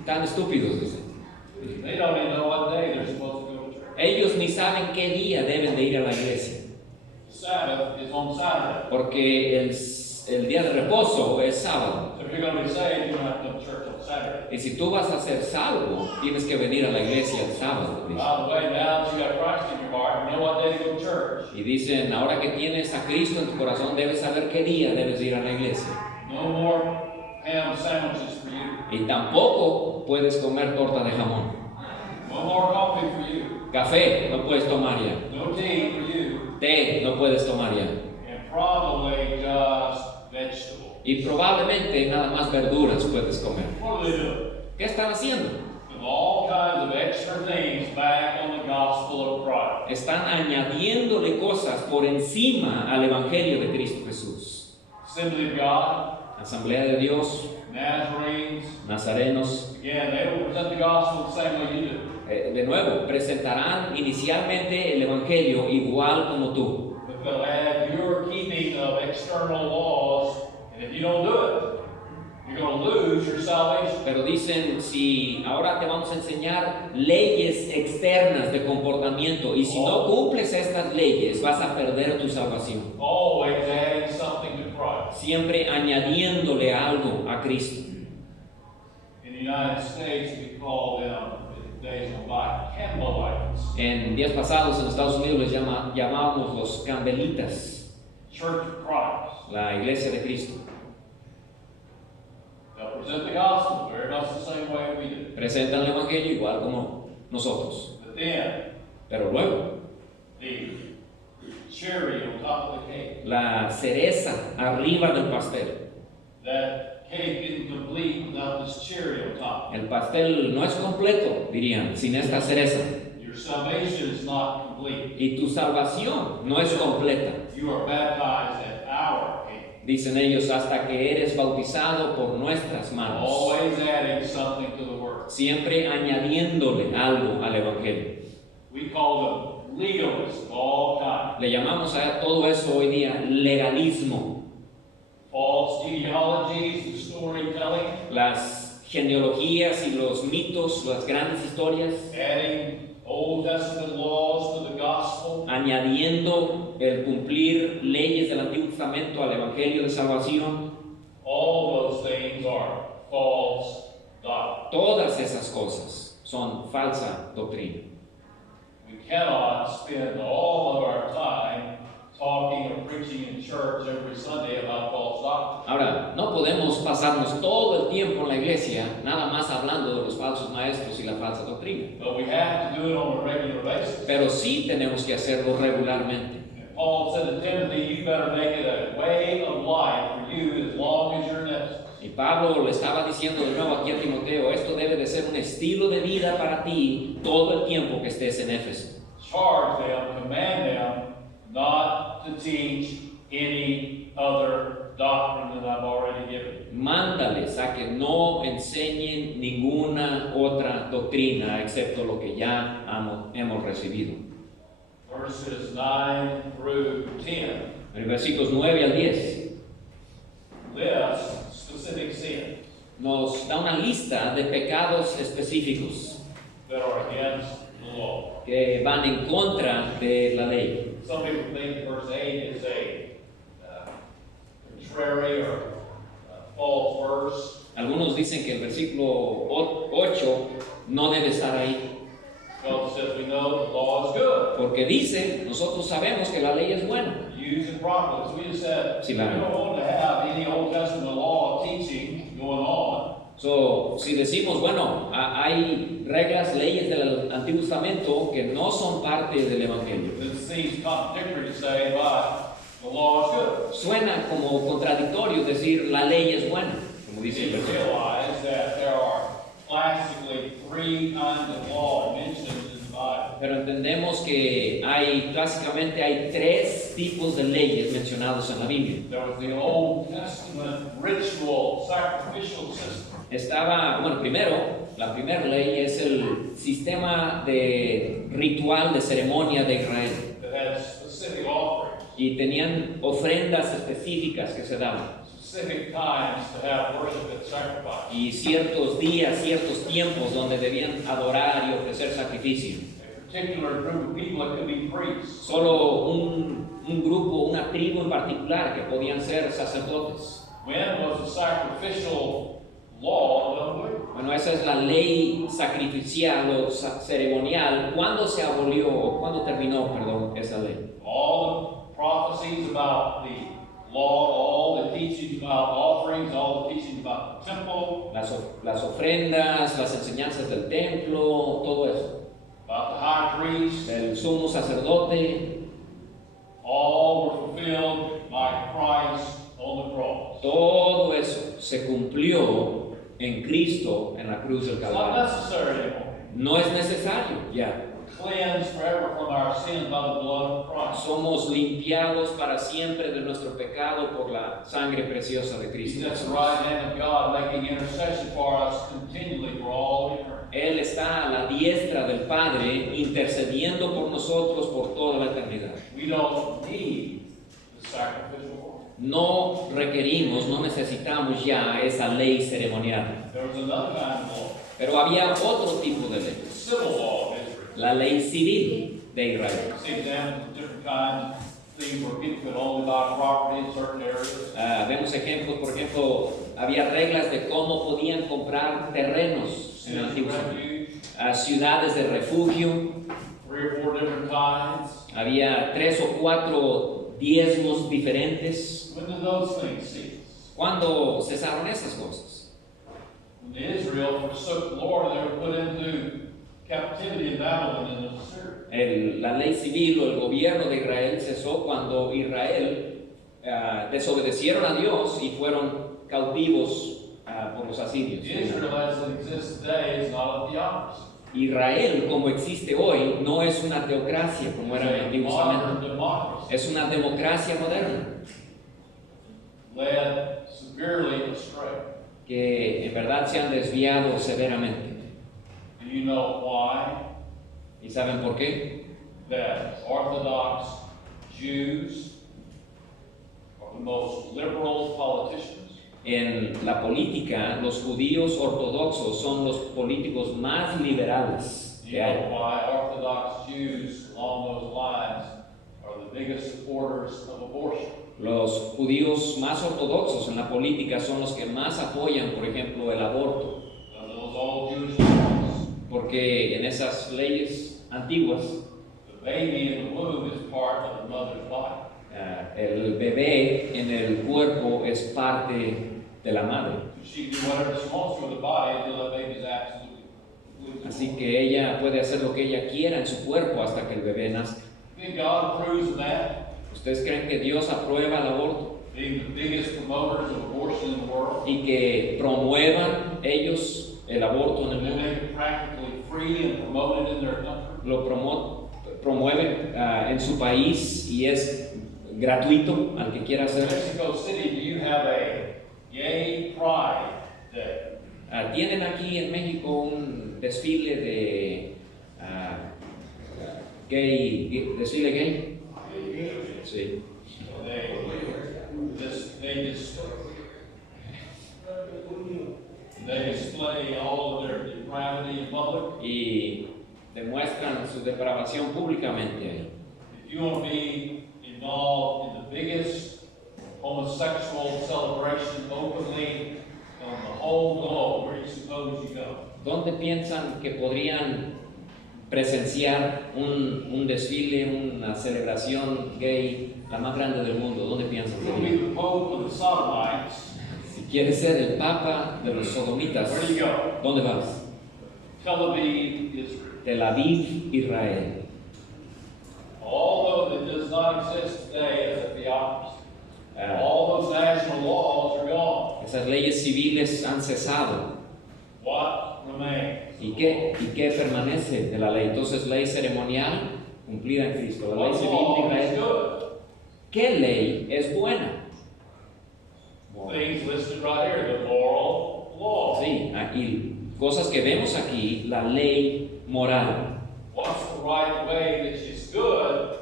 tan estúpidos, dicen. They don't even know what day they're supposed to go to church. Ellos ni saben qué día deben de ir a la iglesia, Sabbath is on Saturday. porque el día de reposo es sábado. So if you're going to be saved, you don't have to go to church on Saturday. Y si tú vas a ser salvo, tienes que venir a la iglesia el sábado, dicen. By the way, now that you have Christ in your heart, you know what day to go to church. Y dicen, ahora que tienes a Cristo en tu corazón, debes saber qué día debes ir a la iglesia. No more ham sandwiches for you. Y tampoco puedes comer torta de jamón. No more coffee for you. Café no puedes tomar ya. No tea for you. Té no puedes tomar ya. And probably just vegetables. Y probablemente nada más verduras puedes comer. What do they do? ¿Qué están haciendo? With all kinds of extra things back on the gospel of Christ. Están añadiéndole cosas por encima al Evangelio de Cristo Jesús. Assembly of God, Asamblea de Dios, Nazarenes. Nazarenos, Again, they will present the gospel the same way you do. de nuevo, presentarán inicialmente el Evangelio igual como tú. But they'll add your keeping of external laws, and if you don't do it, you're going to lose your salvation. Pero dicen, si ahora te vamos a enseñar leyes externas de comportamiento y si no cumples estas leyes vas a perder tu salvación. Always adding something to Christ. Siempre añadiéndole algo a Cristo. In the United States, we call them, in the days gone by, Campbellites. En días pasados en Estados Unidos les llamábamos los Campbellitas, Church of Christ. la iglesia de Cristo. They'll present the gospel very much the same way we do. Presentan el Evangelio igual como nosotros. But then, Pero luego, the cherry on top of the cake, la cereza arriba del pastel. that cake isn't complete without this cherry on top. El pastel no es completo, dirían, sin esta cereza. Your salvation is not complete. Y tu salvación no es completa. You are baptized at our cake. Dicen ellos, hasta que eres bautizado por nuestras manos. Always adding something to the word. Siempre añadiéndole algo al Evangelio. We call them legalists of all kinds. Le llamamos a todo eso hoy día legalismo. False genealogies and storytelling, Las genealogías y los mitos, las grandes historias, adding Old Testament laws to the gospel. añadiendo el cumplir leyes del Antiguo Testamento al Evangelio de salvación. All those things are false doctrine. Todas esas cosas son falsa doctrina. We cannot spend all of our time talking or preaching in church every Sunday about false doctrine. Ahora, no podemos pasarnos todo el tiempo en la iglesia nada más hablando de los falsos maestros y la falsa doctrina. But we have to do it on a regular basis. Pero sí tenemos que hacerlo regularmente. And Paul said to Timothy, you better make it a way of life for you as long as you're in Ephesus. Y Pablo le estaba diciendo de nuevo aquí a Timoteo, esto debe de ser un estilo de vida para ti todo el tiempo que estés en Éfeso. Charge them, command them not to teach any other doctrine that I've already given. Mándales a que no enseñen ninguna otra doctrina excepto lo que ya hemos recibido. Verses 9 through 10 En versículos 9 al 10 list specific sins nos da una lista de pecados específicos that are against the law. que van en contra de la ley. Some people think verse 8 is a contrary or false verse. Algunos dicen que el versículo 8 no debe estar ahí, Because it says we know the law is good. porque dice, nosotros sabemos que la ley es buena. Used it properly. So we just said Sí, we claro. don't want to have any Old Testament law teaching going on. So, si decimos, bueno, hay reglas, leyes del Antiguo Testamento que no son parte del Evangelio. It seems contradictory to say, but the law is good. Suena como contradictorio decir la ley es buena, como We dice need el to versículo. realize that there are classically 3 kinds of law mentioned in the Bible. Pero entendemos que clásicamente hay 3 tipos de leyes mencionados en la Biblia. There was the Old Testament ritual sacrificial system. Primero, la primera ley es el sistema de ritual de ceremonia de Israel. That had specific offerings, Y tenían ofrendas específicas que se daban. specific times to have worship and sacrifice. Y ciertos días, ciertos tiempos donde debían adorar y ofrecer sacrificio. A particular group of people that could be priests. Solo un grupo, una tribu en particular que podían ser sacerdotes. When was the sacrificial law done away? Bueno, esa es la ley sacrificial o ceremonial. ¿Cuándo se abolió o cuándo terminó, perdón, esa ley? All the prophecies about the law, all the teachings about offerings, all the teachings about the temple, Las ofrendas, las enseñanzas del templo, todo eso. about the high priest, El sumo sacerdote, all were fulfilled by Christ on the cross. todo eso se cumplió en Cristo en la cruz del It's not Calvario. necessary anymore. No es necesario ya. Cleansed forever from our sins by the blood of Christ. Somos limpiados para siempre de nuestro pecado por la sangre preciosa de He's Cristo. at the right hand of God, making intercession for us continually for all eternity. Él está a la diestra del Padre intercediendo por nosotros por toda la eternidad. We don't need the sacrificial law. No requerimos, no necesitamos ya esa ley ceremonial. There was another kind of law, Pero había otro tipo de ley, the civil law of Israel. la ley civil de Israel. See examples of different kinds of things where people could only buy property in certain areas. Vemos ejemplos, por ejemplo, había reglas de cómo podían comprar terrenos en el Cities Antiguo of Testamento. refuge, Ciudades de refugio, 3 or 4 different kinds. había 3 o 4 diezmos diferentes. When did those things cease? ¿Cuándo cesaron esas cosas? When Israel forsook the Lord, they were put into captivity in Babylon and in Assyria. La ley civil o el gobierno de Israel cesó cuando Israel desobedecieron a Dios y fueron cautivos por los asirios. Israel as it exists today is not a theocracy. Israel, como existe hoy, no es una teocracia como era en el It's a Antiguo modern Testamento. democracy, Es una democracia moderna led severely astray. que en verdad se han desviado severamente. Do you know why? ¿Y saben por qué? That Orthodox Jews are the most liberal politicians. En la política, los judíos ortodoxos son los políticos más liberales Do que you hay. know why Orthodox Jews along those lines are the biggest supporters of abortion? Los judíos más ortodoxos en la política son los que más apoyan, por ejemplo, el aborto, Those old Jewish laws, porque en esas leyes antiguas the baby in the womb is part of the mother's body. el bebé en el cuerpo es parte de la madre. She can do whatever she wants with the body until that baby's absolutely. Así que ella puede hacer lo que ella quiera en su cuerpo hasta que el bebé nazca. Think God approves of that? ¿Ustedes creen que Dios aprueba el aborto? Being the biggest promoters of abortion in the world? y que promuevan ellos el aborto en el They mundo. make it practically free and promote it in their country. Lo promueven en su país y es gratuito al que quiera In hacerlo. Mexico City, do you have a gay pride day? Tienen aquí en México un desfile de desfile gay. Sí. They display all of their depravity in public. Y demuestran su depravación públicamente ahí. If you want to be involved in the biggest homosexual celebration openly on the whole globe, where do you suppose you go? ¿Dónde piensan que podrían presenciar un desfile, una celebración gay, la más grande del mundo? ¿Dónde piensan? You want to be the Pope of the Sodomites, Si quieres ser el Papa de los sodomitas, where do you go? ¿dónde vas? Tel Aviv, Israel. Tel Aviv, Israel. Although it does not exist today as a theocracy, Ah, all those national laws are gone. esas leyes civiles han cesado. What remains? ¿Y qué permanece de la ley? Entonces, ley ceremonial cumplida en Cristo. La ley What civil law de is Israel. good? ¿Qué ley es buena? Things listed right here, the moral law. Sí, aquí, cosas que vemos aquí, la ley moral. What's the right way that is good?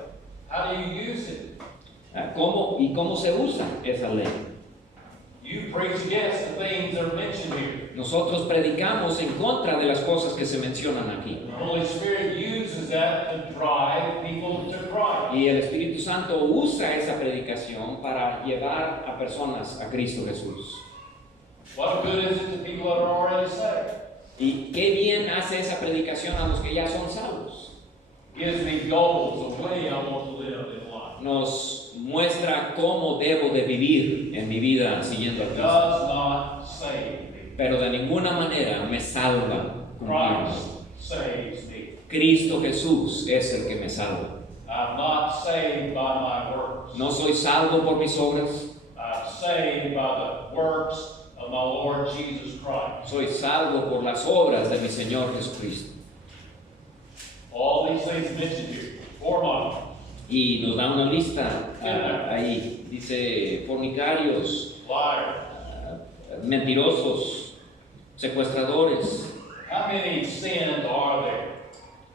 How do you use it? ¿Cómo se usa esa ley? You preach against the things that are mentioned here. Nosotros predicamos en contra de las cosas que se mencionan aquí. The Holy Spirit uses that to drive people to Christ. Y el Espíritu Santo usa esa predicación para llevar a personas a Cristo Jesús. What good is it to people that are already saved? ¿Y qué bien hace esa predicación a los que ya son salvos? Gives me goals of way I want to live in life. Nos muestra cómo debo de vivir en mi vida siguiendo a It Cristo. does not save me. Pero de ninguna manera me salva. Christ saves me. Cristo Jesús es el que me salva. I'm not saved by my works. No soy salvo por mis obras, I'm saved by the works of my Lord Jesus Christ. soy salvo por las obras de mi Señor Jesucristo. All these things mentioned here, foremost. Y nos da una lista ahí. Dice fornicarios, Liar. mentirosos, secuestradores. How many sins are there?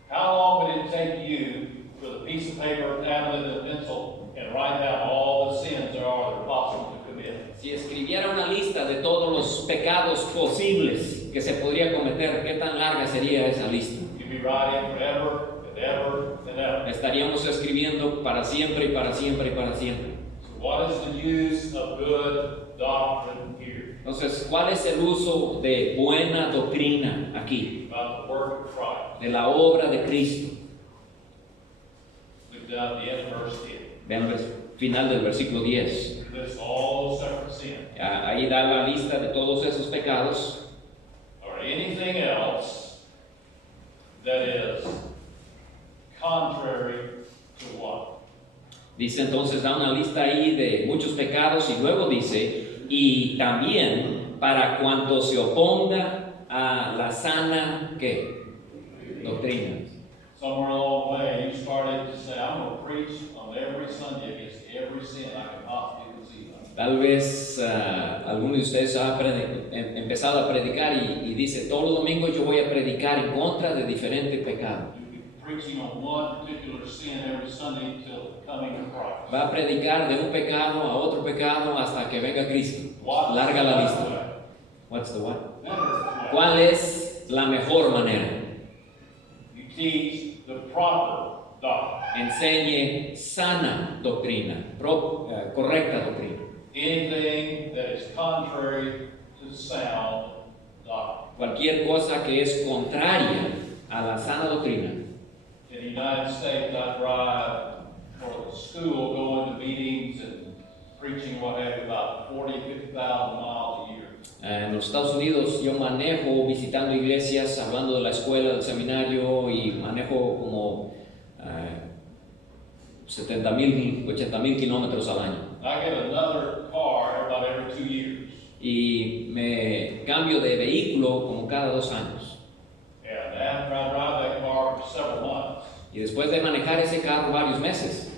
How long would it take you with a piece of paper, tablet, and pencil and write down all the sins there are that are possible to commit? Si escribiera una lista de todos los pecados posibles que se podría cometer, ¿qué tan larga sería esa lista? You'd be writing forever and ever and ever. Estaríamos escribiendo para siempre y para siempre y para siempre. So what is the use of good doctrine here? Entonces, ¿cuál es el uso de buena doctrina aquí? About the work of Christ. De la obra de Cristo. Look down at the end of verse 10. Vean el final del versículo 10. Lists all those separate sins. Ahí da la lista de todos esos pecados. Or anything else that is contrary to what? Dice entonces, da una lista ahí de muchos pecados y luego dice, y también para cuanto se oponga a la sana, ¿qué? Doctrina. Somewhere along the way, you started to say, I'm going to preach on every Sunday against every sin I can possibly conceive of. Tal vez alguno de ustedes ha empezado a predicar y dice, todos los domingos yo voy a predicar en contra de diferentes pecados. You'll be preaching on one particular sin every Sunday until the coming of Christ. Va a predicar de un pecado a otro pecado hasta que venga Cristo. What's Larga la the lista. way? What's the what? What is the way? ¿Cuál es la mejor manera? You teach the proper doctrine. Enseñe sana doctrina, correcta doctrina. Anything that is contrary to sound doctrine. Cualquier cosa que es contraria a la sana doctrina. In the United States, I drive for the school, going to meetings and preaching what have you, about 50,000 miles a year. En los Estados Unidos yo manejo visitando iglesias, hablando de la escuela, del seminario y manejo como 70,000, 80,000 kilómetros al año. I get another car about every 2 years. y me cambio de vehículo como cada 2 años. And after I drive that car for several months, Y después de manejar ese carro varios meses,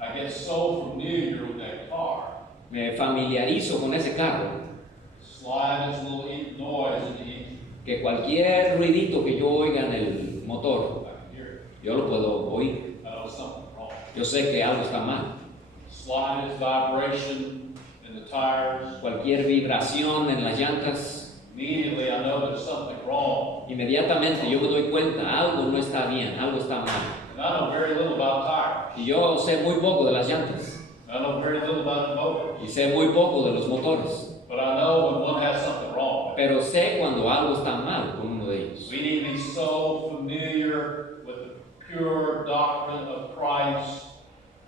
I get so familiar with that car. me familiarizo con ese carro, Slightest little noise in the engine, que cualquier ruidito que yo oiga en el motor, I can hear it. yo lo puedo oír. I know something's wrong. Yo sé que algo está mal. Slightest vibration in the tires, Cualquier vibración en las llantas, immediately I know there's something wrong. inmediatamente yo me doy cuenta, algo no está bien, algo está mal. And I know very little about tires. Y yo sé muy poco de las llantas, I know very little about motors. y sé muy poco de los motores, But I know when one has something wrong. pero sé cuando algo está mal con uno de ellos. We need to be so familiar with the pure doctrine of Christ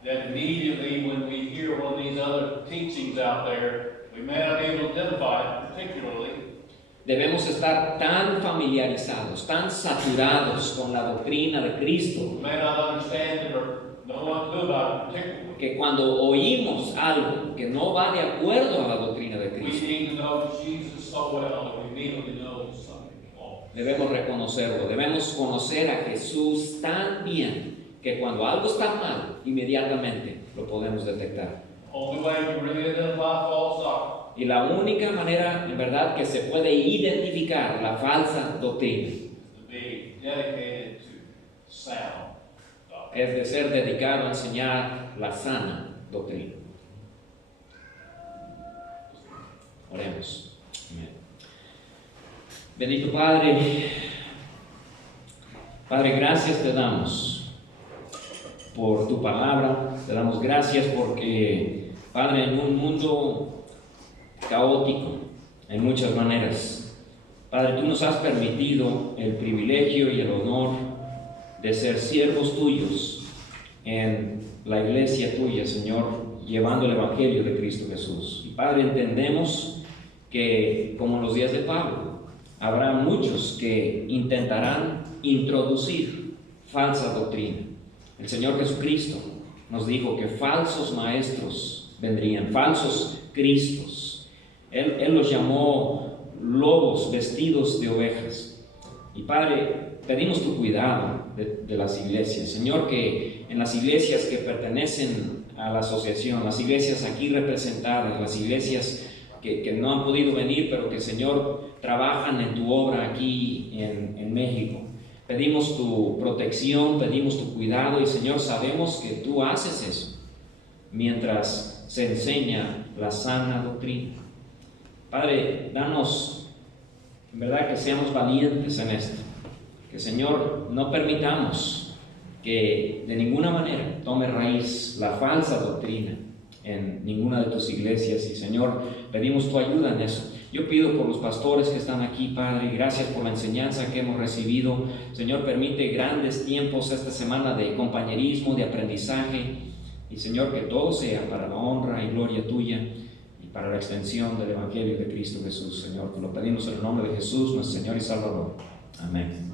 that immediately when we hear one of these other teachings out there, we may not be able to identify it particularly. Debemos estar tan familiarizados, tan saturados con la doctrina de Cristo, We may not understand it or know what to do about it particularly. que cuando oímos algo que no va de acuerdo a la doctrina de We Cristo, need to know Jesus so well that we immediately know something's wrong. debemos reconocerlo, debemos conocer a Jesús tan bien que cuando algo está mal, inmediatamente lo podemos detectar. Only way to really identify false doctrine Y la única manera, en verdad, que se puede identificar la falsa doctrina is to be dedicated to sound doctrine. es de ser dedicado a enseñar la sana doctrina. Oremos. Amén. Bendito Padre, Padre, gracias te damos por tu palabra, te damos gracias porque, Padre, en un mundo caótico, en muchas maneras, Padre, tú nos has permitido el privilegio y el honor de ser siervos tuyos en la iglesia tuya, Señor, llevando el Evangelio de Cristo Jesús. Y Padre, entendemos que, como en los días de Pablo, habrá muchos que intentarán introducir falsa doctrina. El Señor Jesucristo nos dijo que falsos maestros vendrían, falsos cristos. Él los llamó lobos vestidos de ovejas. Y Padre, pedimos tu cuidado de las iglesias. Señor, que en las iglesias que pertenecen a la asociación, las iglesias aquí representadas, las iglesias que no han podido venir, pero que, Señor, trabajan en tu obra aquí en México. Pedimos tu protección, pedimos tu cuidado y, Señor, sabemos que tú haces eso mientras se enseña la sana doctrina. Padre, danos, en verdad, que seamos valientes en esto. Que, Señor, no permitamos que de ninguna manera tome raíz la falsa doctrina en ninguna de tus iglesias. Y, Señor, pedimos tu ayuda en eso. Yo pido por los pastores que están aquí, Padre, gracias por la enseñanza que hemos recibido. Señor, permite grandes tiempos esta semana de compañerismo, de aprendizaje. Y, Señor, que todo sea para la honra y gloria tuya y para la extensión del Evangelio de Cristo Jesús. Señor, te lo pedimos en el nombre de Jesús, nuestro Señor y Salvador. Amén.